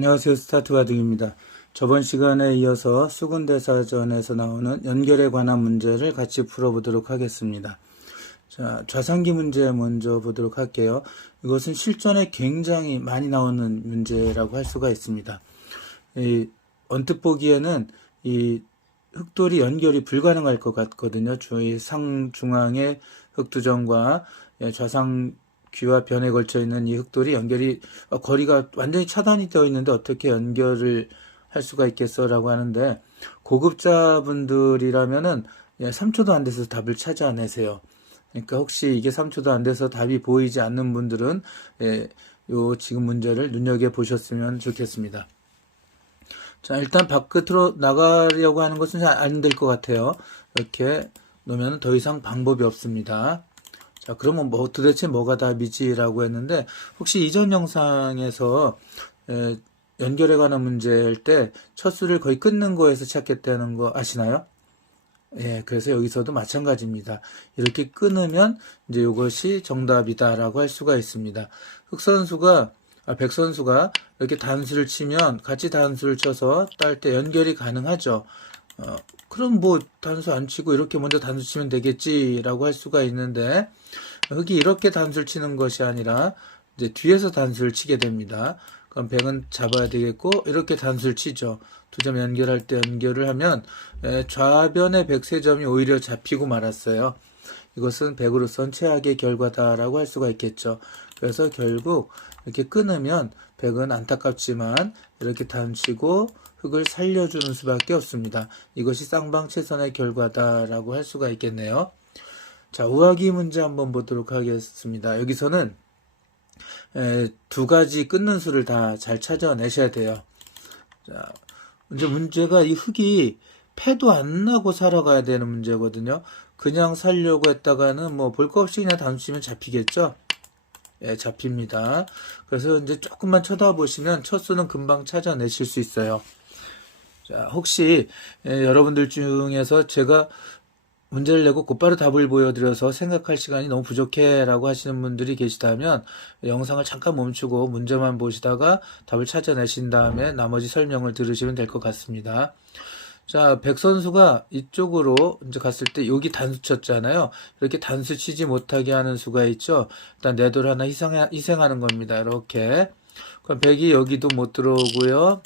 안녕하세요. 스타트 바둑입니다. 저번 시간에 이어서 수근대사전에서 나오는 연결에 관한 문제를 같이 풀어보도록 하겠습니다. 자, 좌상기 문제 먼저 보도록 할게요. 이것은 실전에 굉장히 많이 나오는 문제라고 할 수가 있습니다. 언뜻 보기에는 이 흑돌이 연결이 불가능할 것 같거든요. 저희 상중앙의 흑두정과 좌상 귀와 변에 걸쳐 있는 이 흑돌이 연결이 거리가 완전히 차단이 되어 있는데 어떻게 연결을 할 수가 있겠어라고 하는데, 고급자분들이라면은 3초도 안 돼서 답을 찾아내세요. 그러니까 혹시 이게 3초도 안 돼서 답이 보이지 않는 분들은 요 지금 문제를 눈여겨 보셨으면 좋겠습니다. 자, 일단 바깥으로 나가려고 하는 것은 잘 안 될 것 같아요. 이렇게 놓으면 더 이상 방법이 없습니다. 자, 그러면 도대체 뭐가 답이지라고 했는데, 혹시 이전 영상에서 연결에 관한 문제일 때 첫 수를 거의 끊는 거에서 찾겠다는 거 아시나요? 예, 그래서 여기서도 마찬가지입니다. 이렇게 끊으면 이제 이것이 정답이다라고 할 수가 있습니다. 백선수가 이렇게 단수를 치면 같이 단수를 쳐서 딸 때 연결이 가능하죠. 그럼 뭐 단수 안 치고 이렇게 먼저 단수 치면 되겠지라고 할 수가 있는데, 흑이 이렇게 단수를 치는 것이 아니라 이제 뒤에서 단수를 치게 됩니다. 그럼 백은 잡아야 되겠고, 이렇게 단수를 치죠. 두 점 연결할 때 연결을 하면 좌변의 백 세 점이 오히려 잡히고 말았어요. 이것은 백으로선 최악의 결과다라고 할 수가 있겠죠. 그래서 결국 이렇게 끊으면 백은 안타깝지만 이렇게 단치고 흑을 살려주는 수밖에 없습니다. 이것이 쌍방채선의 결과다라고 할 수가 있겠네요. 자, 우하기 문제 한번 보도록 하겠습니다. 여기서는 두 가지 끊는 수를 다 잘 찾아내셔야 돼요. 자, 이제 문제가 이 흑이 패도 안 나고 살아가야 되는 문제거든요. 그냥 살려고 했다가는 뭐 볼 거 없이 그냥 단수 치면 잡히겠죠? 예, 잡힙니다. 그래서 이제 조금만 쳐다보시면 첫 수는 금방 찾아내실 수 있어요. 자, 혹시 여러분들 중에서 제가 문제를 내고 곧바로 답을 보여드려서 생각할 시간이 너무 부족해 라고 하시는 분들이 계시다면 영상을 잠깐 멈추고 문제만 보시다가 답을 찾아내신 다음에 나머지 설명을 들으시면 될 것 같습니다. 자, 백 선수가 이쪽으로 이제 갔을 때 여기 단수 쳤잖아요. 이렇게 단수 치지 못하게 하는 수가 있죠. 일단 내 돌 하나 희생하는 겁니다. 이렇게. 그럼 백이 여기도 못 들어오고요.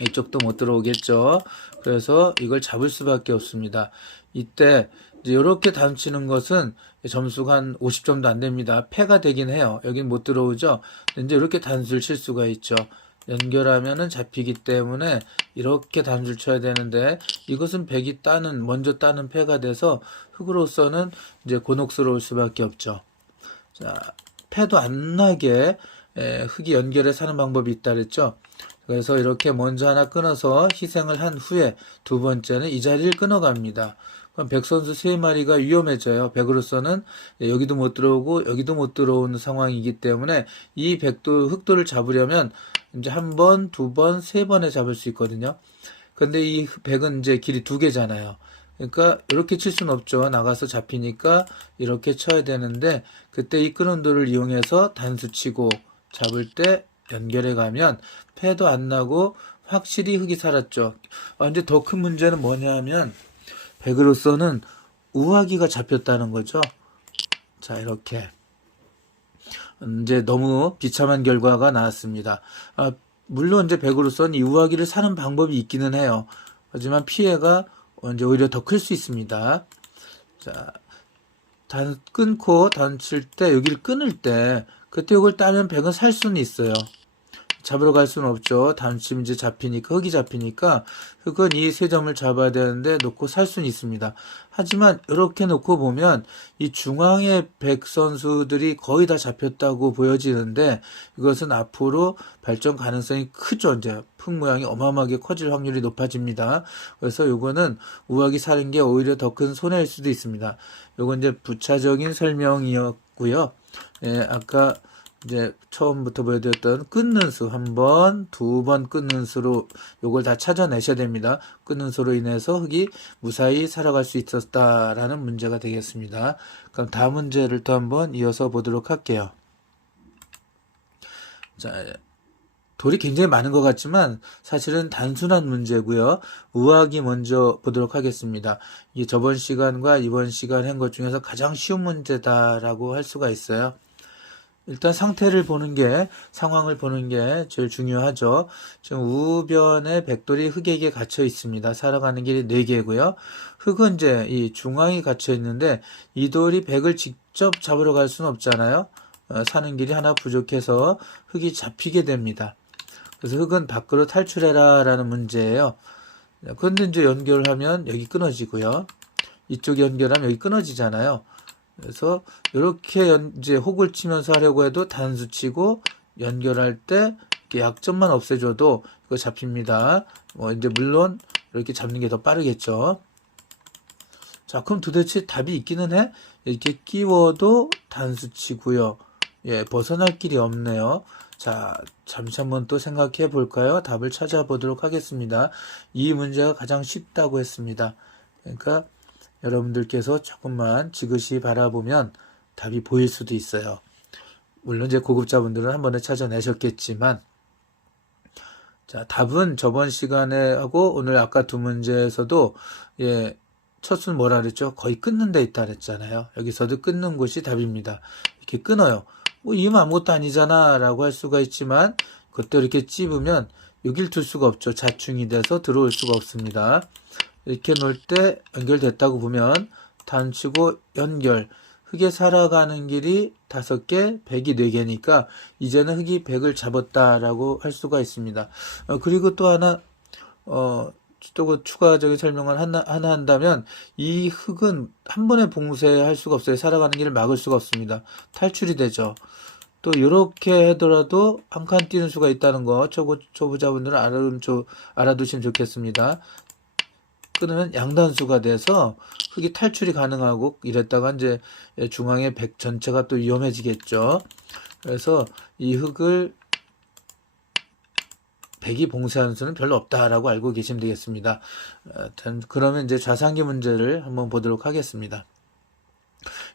이쪽도 못 들어오겠죠. 그래서 이걸 잡을 수밖에 없습니다. 이때 이제 이렇게 단수 치는 것은 점수가 한 50점도 안 됩니다. 패가 되긴 해요. 여긴 못 들어오죠. 이제 이렇게 단수를 칠 수가 있죠. 연결하면은 잡히기 때문에 이렇게 단수를 쳐야 되는데, 이것은 백이 먼저 따는 패가 돼서 흑으로서는 이제 곤혹스러울 수밖에 없죠. 자, 패도 안 나게 흑이 연결해 사는 방법이 있다 그랬죠. 그래서 이렇게 먼저 하나 끊어서 희생을 한 후에 두 번째는 이 자리를 끊어갑니다. 그럼 백 선수 세 마리가 위험해져요. 백으로서는 여기도 못 들어오고 여기도 못 들어오는 상황이기 때문에 이 흑돌을 잡으려면 이제 한 번, 두 번, 세 번에 잡을 수 있거든요. 근데 이 백은 이제 길이 두 개잖아요. 그러니까 이렇게 칠 수는 없죠. 나가서 잡히니까 이렇게 쳐야 되는데, 그때 이 끄는 돌을 이용해서 단수 치고 잡을 때 연결해 가면 패도 안 나고 확실히 흑이 살았죠. 이제 더 큰 문제는 뭐냐면 백으로서는 우하기가 잡혔다는 거죠. 자, 이렇게 이제 너무 비참한 결과가 나왔습니다. 물론 이제 백으로서는 이 우하기를 사는 방법이 있기는 해요. 하지만 피해가 이제 오히려 더 클 수 있습니다. 자, 끊고 단칠 때 여기를 끊을 때 그때 이걸 따면 백은 살 수는 있어요. 잡으러 갈 수는 없죠. 단심 이제 잡히니까, 흑이 잡히니까 흑은 이 세 점을 잡아야 되는데 놓고 살 수는 있습니다. 하지만 이렇게 놓고 보면 이 중앙의 백 선수들이 거의 다 잡혔다고 보여지는데, 이것은 앞으로 발전 가능성이 크죠. 이제 흑 모양이 어마어마하게 커질 확률이 높아집니다. 그래서 요거는 우하기 사는 게 오히려 더 큰 손해일 수도 있습니다. 요건 이제 부차적인 설명이었고요. 아까 이제 처음부터 보여드렸던 끊는 수 한 번, 두 번 끊는 수로 요걸 다 찾아내셔야 됩니다. 끊는 수로 인해서 흑이 무사히 살아갈 수 있었다라는 문제가 되겠습니다. 그럼 다음 문제를 또 한번 이어서 보도록 할게요. 자, 돌이 굉장히 많은 것 같지만 사실은 단순한 문제고요. 우하기 먼저 보도록 하겠습니다. 이게 저번 시간과 이번 시간 한 것 중에서 가장 쉬운 문제다라고 할 수가 있어요. 일단 상태를 보는 게, 상황을 보는 게 제일 중요하죠. 지금 우변에 백돌이 흙에게 갇혀 있습니다. 살아가는 길이 4개고요. 흙은 이제 이 중앙이 갇혀 있는데 이 돌이 백을 직접 잡으러 갈 수는 없잖아요. 사는 길이 하나 부족해서 흙이 잡히게 됩니다. 그래서 흙은 밖으로 탈출해라 라는 문제예요. 그런데 이제 연결을 하면 여기 끊어지고요. 이쪽 연결하면 여기 끊어지잖아요. 그래서 이렇게 이제 혹을 치면서 하려고 해도 단수 치고 연결할 때 이렇게 약점만 없애줘도 이거 잡힙니다. 이제 물론 이렇게 잡는 게 더 빠르겠죠. 자, 그럼 도대체 답이 있기는 해? 이렇게 끼워도 단수 치고요. 예, 벗어날 길이 없네요. 자, 잠시 한번 또 생각해 볼까요? 답을 찾아보도록 하겠습니다. 이 문제가 가장 쉽다고 했습니다. 그러니까 여러분들께서 조금만 지그시 바라보면 답이 보일 수도 있어요. 물론 이제 고급자분들은 한 번에 찾아내셨겠지만, 자, 답은 저번 시간에 하고 오늘 아까 두 문제에서도 예, 첫 수는 뭐라 그랬죠? 거의 끊는 데 있다 그랬잖아요. 여기서도 끊는 곳이 답입니다. 이렇게 끊어요. 이면 아무것도 아니잖아 라고 할 수가 있지만 그때 이렇게 찝으면 여길 둘 수가 없죠. 자충이 돼서 들어올 수가 없습니다. 이렇게 놓을 때 연결됐다고 보면 단치고 연결, 흙에 살아가는 길이 5개, 백이 4개니까 이제는 흙이 백을 잡았다라고 할 수가 있습니다. 그리고 또 하나 또 추가적인 설명을 하나 한다면 이 흙은 한 번에 봉쇄할 수가 없어요. 살아가는 길을 막을 수가 없습니다. 탈출이 되죠. 또 이렇게 하더라도 한 칸 뛰는 수가 있다는 거 초보자분들은 알아두시면 좋겠습니다. 끊으면 양단수가 돼서 흙이 탈출이 가능하고 이랬다가 이제 중앙의 백 전체가 또 위험해지겠죠. 그래서 이 흙을 백이 봉쇄하는 수는 별로 없다라고 알고 계시면 되겠습니다. 그러면 이제 좌상기 문제를 한번 보도록 하겠습니다.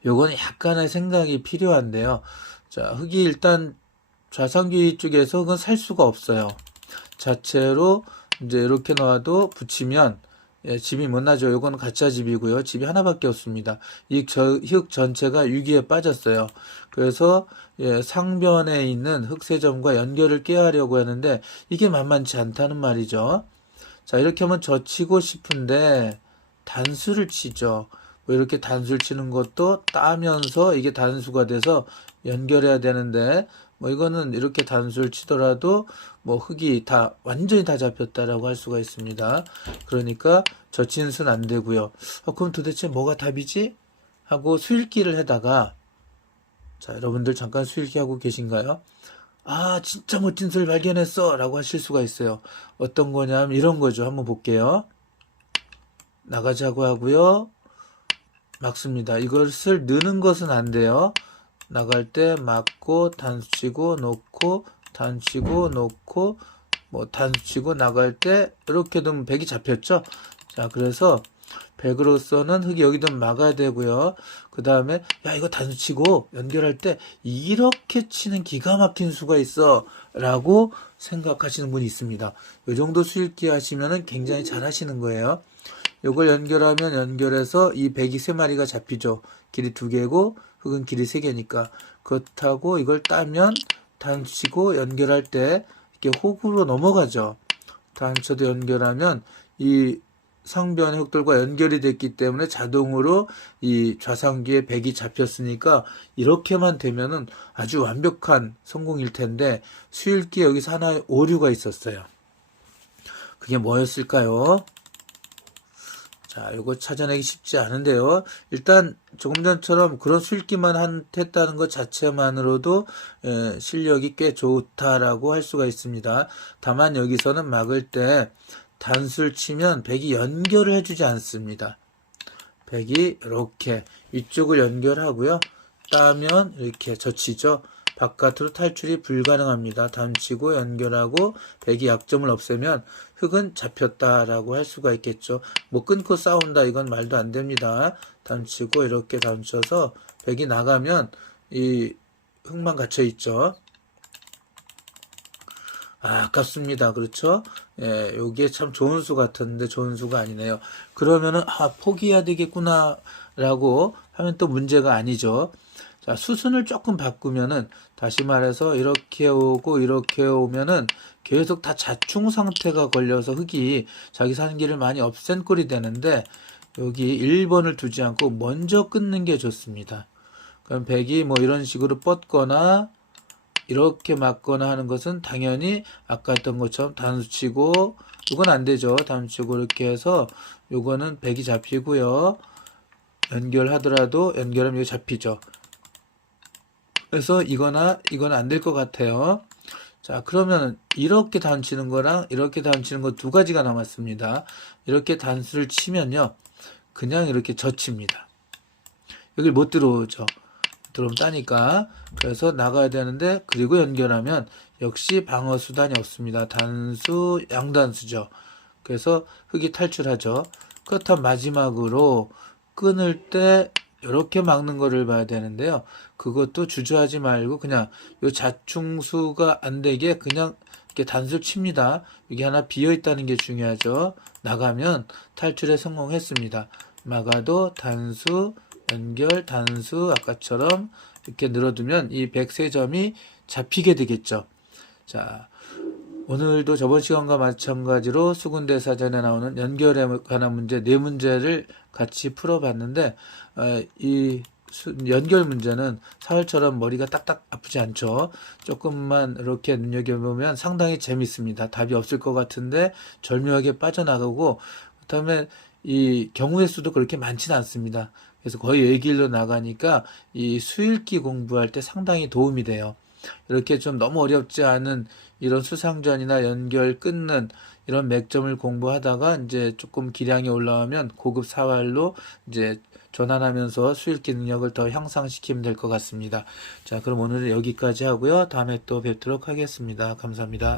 요건 약간의 생각이 필요한데요. 자, 흙이 일단 좌상기 쪽에서 흙은 살 수가 없어요. 자체로 이제 이렇게 놔도 붙이면 집이 못 나죠. 요건 가짜 집이고요. 집이 하나밖에 없습니다. 이 흙 전체가 유기에 빠졌어요. 그래서 상변에 있는 흙세점과 연결을 깨하려고 하는데 이게 만만치 않다는 말이죠. 자, 이렇게 하면 젖히고 싶은데 단수를 치죠. 이렇게 단수를 치는 것도 따면서 이게 단수가 돼서 연결해야 되는데 이거는 이렇게 단수를 치더라도 흙이 완전히 다 잡혔다라고 할 수가 있습니다. 그러니까 젖히는 수는 안 되고요. 그럼 도대체 뭐가 답이지? 하고 수읽기를 하다가 자, 여러분들 잠깐 수읽기 하고 계신가요? 아, 진짜 멋진 수를 발견했어! 라고 하실 수가 있어요. 어떤 거냐면 이런 거죠. 한번 볼게요. 나가자고 하고요. 막습니다. 이것을 넣는 것은 안 돼요. 나갈 때 막고 단수치고 놓고 단수치고 놓고 단수치고 나갈 때 이렇게 두면 백이 잡혔죠. 자, 그래서 백으로서는 흙이 여기도 막아야 되고요. 그 다음에 야, 이거 단수치고 연결할 때 이렇게 치는 기가 막힌 수가 있어 라고 생각하시는 분이 있습니다. 이 정도 수읽기 하시면 굉장히 잘 하시는 거예요. 요걸 연결하면 연결해서 이 백이 3마리가 잡히죠. 길이 2개고 흙은 길이 3개니까. 그렇다고 이걸 따면 단치고 연결할 때 이렇게 혹으로 넘어가죠. 단쳐도 연결하면 이 상변의 흙들과 연결이 됐기 때문에 자동으로 이 좌상기에 백이 잡혔으니까 이렇게만 되면은 아주 완벽한 성공일 텐데 수읽기에 여기서 하나의 오류가 있었어요. 그게 뭐였을까요? 자, 이거 찾아내기 쉽지 않은데요. 일단 조금 전처럼 그런 수읽기만 했다는 것 자체만으로도 실력이 꽤 좋다라고 할 수가 있습니다. 다만 여기서는 막을 때 단수를 치면 백이 연결을 해주지 않습니다. 백이 이렇게 위쪽을 연결하고요. 따면 이렇게 젖히죠. 바깥으로 탈출이 불가능합니다. 단치고 연결하고 백이 약점을 없애면 흙은 잡혔다라고 할 수가 있겠죠. 끊고 싸운다 이건 말도 안 됩니다. 단치고 이렇게 단쳐서 백이 나가면 이 흙만 갇혀 있죠. 아깝습니다. 그렇죠? 예, 요게 참 좋은 수 같은데 좋은 수가 아니네요. 그러면은, 포기해야 되겠구나, 라고 하면 또 문제가 아니죠. 자, 수순을 조금 바꾸면은, 다시 말해서, 이렇게 오고, 이렇게 오면은, 계속 다 자충 상태가 걸려서 흙이 자기 사는 길을 많이 없앤 꼴이 되는데, 여기 1번을 두지 않고 먼저 끊는 게 좋습니다. 그럼 백이 뭐 이런 식으로 뻗거나, 이렇게 맞거나 하는 것은 당연히 아까 했던 것처럼 단수치고 이건 안 되죠. 단수치고 이렇게 해서 요거는 100이 잡히고요. 연결하더라도 연결하면 이거 잡히죠. 그래서 이거나 이건 안 될 것 같아요. 자, 그러면 이렇게 단치는 거랑 이렇게 단치는 거 두 가지가 남았습니다. 이렇게 단수를 치면요. 그냥 이렇게 젖힙니다. 여기 못 들어오죠. 들어오면 따니까. 그래서 나가야 되는데, 그리고 연결하면 역시 방어 수단이 없습니다. 단수, 양단수죠. 그래서 흙이 탈출하죠. 그렇다면 마지막으로 끊을 때 이렇게 막는 거를 봐야 되는데요. 그것도 주저하지 말고 그냥 요 자충수가 안 되게 그냥 이렇게 단수를 칩니다. 이게 하나 비어 있다는 게 중요하죠. 나가면 탈출에 성공했습니다. 막아도 단수, 연결, 단수, 아까처럼 이렇게 늘어두면 이 103점이 잡히게 되겠죠. 자, 오늘도 저번 시간과 마찬가지로 수군대사전에 나오는 연결에 관한 문제 4문제를 같이 풀어봤는데, 이 연결 문제는 사흘처럼 머리가 딱딱 아프지 않죠. 조금만 이렇게 눈여겨보면 상당히 재밌습니다. 답이 없을 것 같은데 절묘하게 빠져나가고, 그다음에 이 경우의 수도 그렇게 많지는 않습니다. 그래서 거의 외길로 나가니까 이 수읽기 공부할 때 상당히 도움이 돼요. 이렇게 좀 너무 어렵지 않은 이런 수상전이나 연결 끊는 이런 맥점을 공부하다가 이제 조금 기량이 올라오면 고급 사활로 이제 전환하면서 수읽기 능력을 더 향상시키면 될 것 같습니다. 자, 그럼 오늘은 여기까지 하고요. 다음에 또 뵙도록 하겠습니다. 감사합니다.